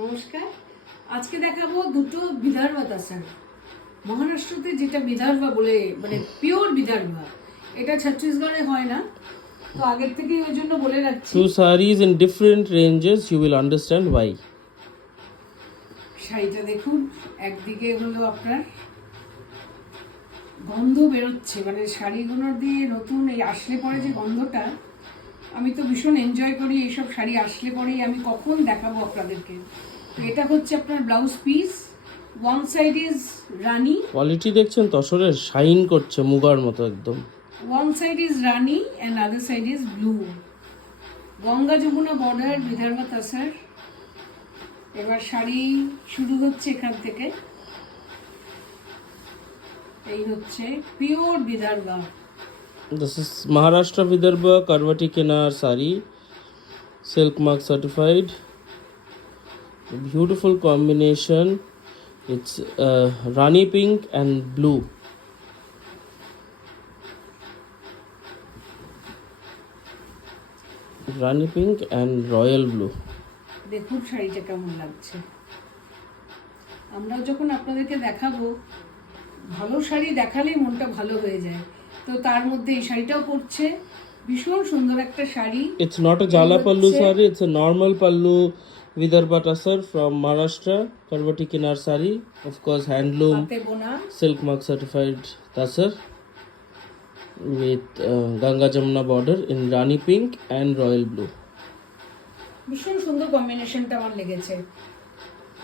নমস্কার। আজকে দেখাবো দুটো বিদর্ভা তাসার। মহারাষ্ট্রতে যেটা বিদর্ভা বলে মানে পিওর বিদর্ভা, এটা ছত্তিশগড়ে হয় না, তো আগের থেকেই ওই জন্য বলে রাখছি। Two sarees in different ranges, you will understand why. শাড়িটা দেখুন, একদিকে হলো আপনার গন্ধ বেরোচ্ছে, মানে শাড়িগুলোর দিয়ে নতুন এই আসলে পরে যে গন্ধটা, আমি তো ভীষণ এনজয় করি এইসব শাড়ি আসলে পরেই। আমি কখন দেখাবো আপনাদেরকে। তো এটা হচ্ছে আপনার blouse piece, one side is Rani, quality দেখছেন তসরের, শাইন করছে মুগার মতো একদম। one side is Rani and other side is blue. Ganga Jamuna border Vidarbha তাসার। এবার শাড়ি শুরু হচ্ছে এখান থেকে। এই হচ্ছে pure Vidarbha. This is Maharashtra Vidarbha Karvati Kenar sari, silk mark certified. Beautiful combination. It's Rani pink and blue. Rani pink and royal blue. দেখুন শাড়িটা কেমন লাগছে। আমরাও যখন আপনাদেরকে দেখাবো, ভালো শাড়ি দেখালেই মনটা ভালো হয়ে যায়। তো তার মধ্যে এই শাড়িটাও পরছে, ভীষণ সুন্দর একটা sari. It's not a Jala Pallu sari, it's a normal Pallu Vidarbha Tasar from Maharashtra, Karvati Kenar sari. Of course, handloom, হাতে বোনা, silk mark certified Tasar with Ganga Jamuna border in Rani pink and royal blue. ভীষণ সুন্দর কম্বিনেশনটা আমার লেগেছে,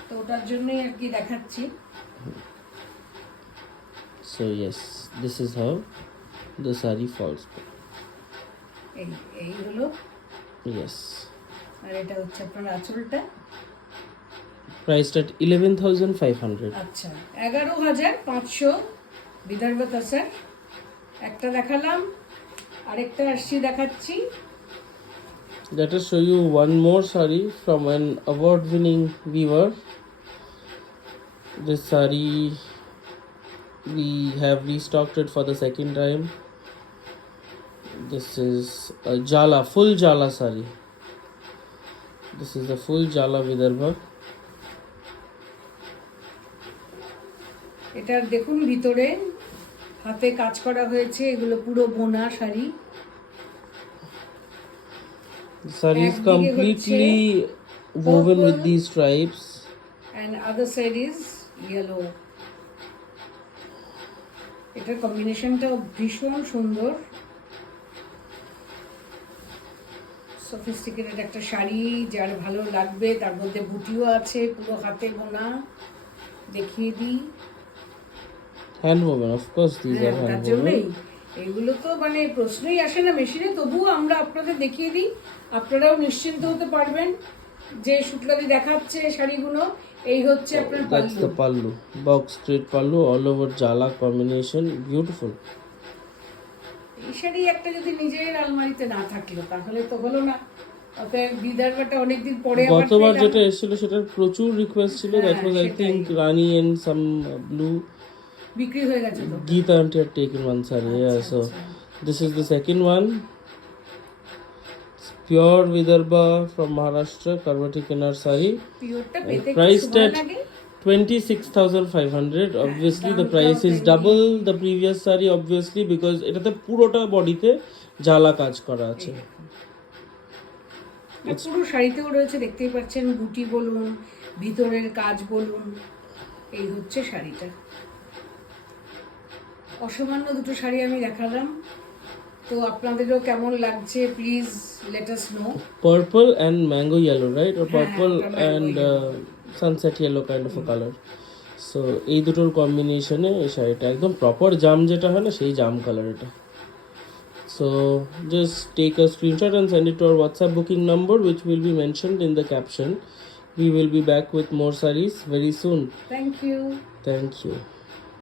তো ওটার জন্যই আর কি দেখাচ্ছি। So yes, this is how the sari falls. এই এই হলো, Yes. আর এটা হচ্ছে আপনার আঁচলটা। Priced at 11,500. আচ্ছা, 11,500 বিদর্ভা তাসার। একটা দেখালাম, আরেকটা আসছি দেখাচ্ছি। Let us show you one more sari from an award-winning weaver. This sari we have restocked it for the second time. This is a Jala, full Jala sari. This is the full Jala Vidarbha. এটার দেখুন ভিতরে হাতে কাজ করা হয়েছে, এগুলো পুরো বোনা শাড়ি। The sari is একদিকে completely woven with these stripes. and other side is yellow. এটার কম্বিনেশনটাও ভীষণ সুন্দর, সফিস্টিকেটেড একটা শাড়ি। যার ভালো লাগবে, তার মধ্যে বুটিও আছে, পুরো হাতে বোনা। দেখিয়ে দিই। Hand woven, of course, these are তার hand জন্যই woven. এগুলো তো মানে প্রশ্নই আসে না মেশিনে, তবুও আমরা আপনাদের দেখিয়ে দিই। আপনারাও নিশ্চিন্ত হতে পারবেন যে শুক্লাদি দেখাচ্ছে শাড়িগুলো। এই হচ্ছে আপনার That's the pallu, box straight pallu, all over Jala combination, beautiful. এই শাড়ি একটা যদি নিজের আলমারিতে না থাকলো তাহলে তো হলো না। অতএব বিদর্ভাটা অনেকদিন পরে আবার গতবার যেটা এসেছিল সেটার প্রচুর রিকোয়েস্ট ছিল, that was I think rani and some blue. বিক্রি হয়ে গেছে তো। Geeta aunty had taken one saree, yeah. So this is the second one. It's pure Vidarbha from Maharashtra, Karvati Kenar saree. পিওরটা পেতে Priced কি at লাগে? 26,500. Obviously the price is double the previous saree, obviously, because এটাতে পুরোটা বডিতে জালা কাজ করা আছে। পুরো শাড়িতেও রয়েছে, দেখতেই পাচ্ছেন, বুটি বলুন, ভিতরের কাজ বলুন। এই হচ্ছে শাড়িটা। অসামান্য দুটো শাড়ি আমি দেখালাম, তো আপনাদেরও কেমন লাগছে please let us no. Purple and mango yellow, right? Or হ্যাঁ, purple একটা mango and sunset yellow kind of a color. So এই দুটোর কম্বিনেশনে এই শাড়িটা একদম প্রপার জাম যেটা হয় না, সেই জাম কালার এটা। So just take a screenshot and send it to our WhatsApp booking number, which will be mentioned in the caption. We will be back with more sarees very soon. Thank you. Thank you.